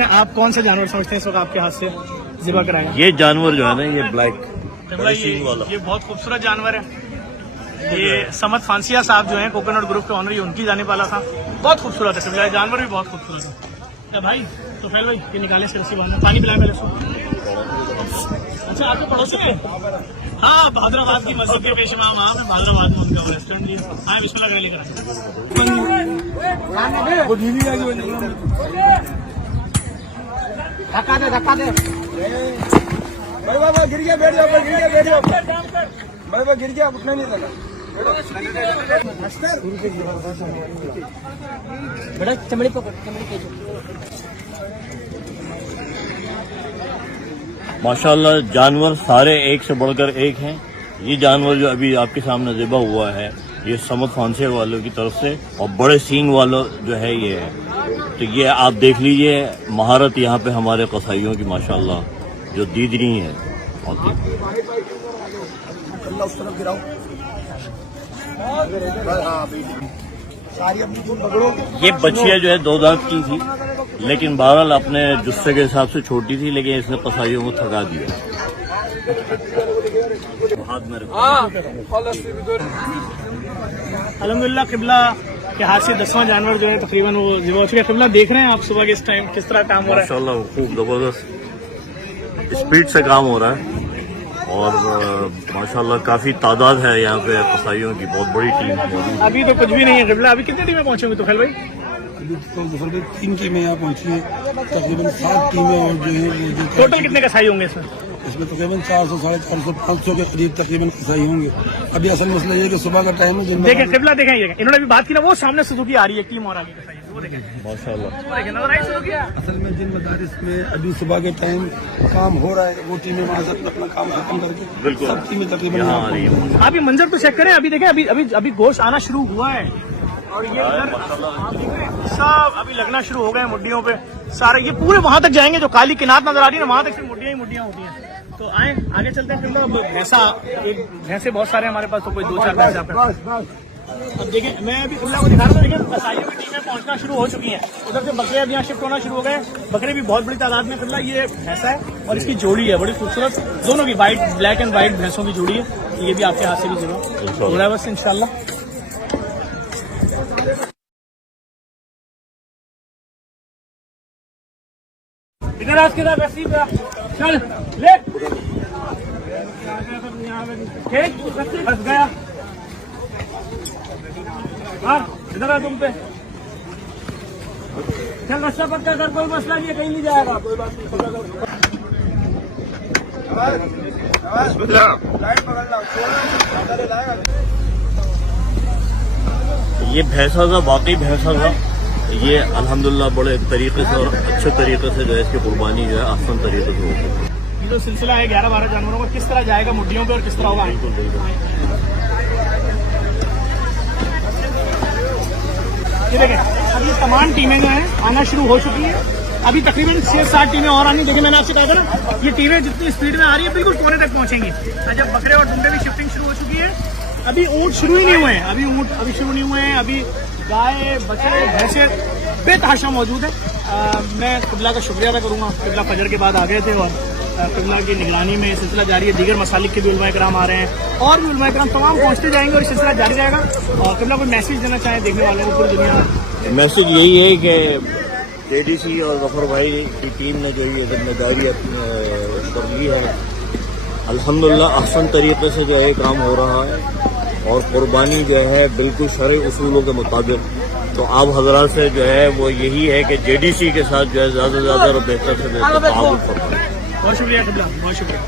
Sir आप कौन सा जानवर समझते हैं इस वक्त आपके हाथ से ज़िबा कराएंगे? ये जानवर जो है ना, ये ब्लैक ये बहुत खूबसूरत जानवर है। ये समत फांसिया साहब जो हैं कोकोनट ग्रुप के ऑनर, ये उनकी जाने वाला था। बहुत खूबसूरत है शिमला, जानवर भी बहुत खूबसूरत है। क्या भाई तो फैल भाई ये निकालें से उसी बात में पानी पिलाए पहले इसको। अच्छा आपके पड़ोसी में? हाँ, हैदराबाद की मस्जिद के पेशवा वहाँ पे हैदराबाद में उनका रेस्टोरेंट जी। हाँ बिस्मिल्लाह कर लेकर धक्का दे बाबा गिर गया, बैठ जाओ, गिर जाओ बाबा, गिर गया, उठना नहीं लगा बड़ा चमड़ी पकड़, माशाल्लाह जानवर सारे एक से बढ़कर एक हैं। ये जानवर जो अभी आपके सामने ज़िबा हुआ है, ये समत फांसे वालों की तरफ से, और बड़े सींग वालों जो है ये है। तो ये आप देख लीजिए महारत यहाँ पे हमारे कसाईयों की माशाल्लाह जो दीदनी है होती। ये बच्चियाँ जो है 2 दांत की थी, लेकिन बहरहाल अपने जुस्से के हिसाब से छोटी थी, लेकिन इसने कसाईयों को थका दिया। हाथ में अल्हम्दुलिल्लाह किबला के हाथ से 10वां जानवर जो है तकरीबन वो ज़िबा हो चुका है। किबला देख रहे हैं आप सुबह के इस टाइम किस तरह काम हो रहा है? माशाल्लाह खूब जबरदस्त स्पीड से काम हो रहा है, और माशाल्लाह काफी तादाद है यहाँ पे कसाईयों की, बहुत बड़ी टीम है। अभी तो कुछ भी नहीं है किबला, अभी कितनी टीमें पहुंचेंगी तो भाई? अभी तो 3 टीमें यहाँ पहुंची हैं, तकरीबन 7 टीमें और जो है टोटल कितने कसाई होंगे इसमें? इसमें तकरीबन 400, 450, 500 के करीब तकरीबन कसाई होंगे। अभी असल मसला ये है कि सुबह का टाइम है। देखें किबला, देखें ये इन्होंने भी बात की ना, वो सामने सुजुकी आ रही है टीम और आगे कसाई, वो देखें माशाल्लाह। वो देखें नजर आई सुजुकी। असल में जिन मदारिस में अभी सुबह के टाइम काम हो रहा है, वो टीमें वहाँ से अपना काम खत्म करके बिल्कुल सब टीमें तकरीबन यहाँ आ रही है। आप ये मंजर तो चेक करें, अभी देखें अभी गोश्त आना शुरू हुआ है, और ये सब अभी लगना शुरू हो गए मुड्डियों पे सारे। ये पूरे वहां तक जाएंगे, जो काली किनात नजर आ रही है ना, वहां तक सिर्फ मुड्डियां ही मुड्डियां होती हैं। तो आए आगे चलते हैं। अब भैंसे बहुत सारे हमारे पास, तो कोई 2-4 भैंसे। अब देखें मैं अभी खुला को दिखा रहा हूँ, देखिए कसाईयों की टीमें पहुंचना शुरू हो चुकी हैं। उधर से बकरे अब यहाँ शिफ्ट होना शुरू हो गए, बकरे भी बहुत बड़ी तादाद में। खुला ये भैंसा है और इसकी जोड़ी है बड़ी खूबसूरत, दोनों की वाइट, ब्लैक एंड व्हाइट भैंसों की जोड़ी है। ये भी आपके हाथ से भी जरूर हो रहा है बस इंशाल्लाह। इधर आज के चल ले फंस गया। इधर आ तुम पे, चल रास्ता पक्का कर, कोई मसला नहीं है, कहीं नहीं जाएगा। कोई बात नहीं। ये भैंसा था, वाकई भैंसा था। ये अल्हम्दुलिल्लाह बड़े तरीके से और अच्छे तरीके से जो है इसकी कुर्बानी जो है आसान तरीके से होगी। ये जो सिलसिला है 11-12 जानवरों का, किस तरह जाएगा मुड्डियों पे और किस तरह होगा? ये देखें अब ये तमाम टीमें जो हैं आना शुरू हो चुकी हैं। अभी तकरीबन 6-7 टीमें और आनी। देखिए मैंने आपसे कहा था ना, ये टीमें जितनी स्पीड में आ रही है बिल्कुल कोने तक पहुंचेंगी। जब बकरे और ढूंढे भी शिफ्टिंग शुरू हो चुकी है। अभी ऊँट शुरू ही नहीं हुए हैं, अभी शुरू नहीं हुए हैं। अभी गाय, बछड़े, भैंसे बेतहाशा मौजूद है। मैं किबला का शुक्रिया अदा करूँगा। किबला फजर के बाद आ गए थे और किबला की निगरानी में ये सिलसिला जारी है। दीगर मसालिक के भी उलमाए कराम आ रहे हैं और भी उलमाए कराम तमाम पहुँचते जाएंगे और सिलसिला जारी रहेगा। और किबला कोई मैसेज देना चाहें देखने वालों को पूरी दुनिया में? मैसेज यही है कि जेडीसी और गफर भाई की टीम ने जो ये जिम्मेदारी कर ली है, अल्हम्दुलिल्लाह अहसन तरीके से जो है काम हो रहा है, और कुर्बानी जो है बिल्कुल शरई उसूलों के मुताबिक। तो आप हजरात से जो है वो यही है कि जेडीसी के साथ जो है ज्यादा से ज्यादा और बेहतर से बेहतर ताउन फरमाएं। बहुत शुक्रिया किबला, बहुत शुक्रिया।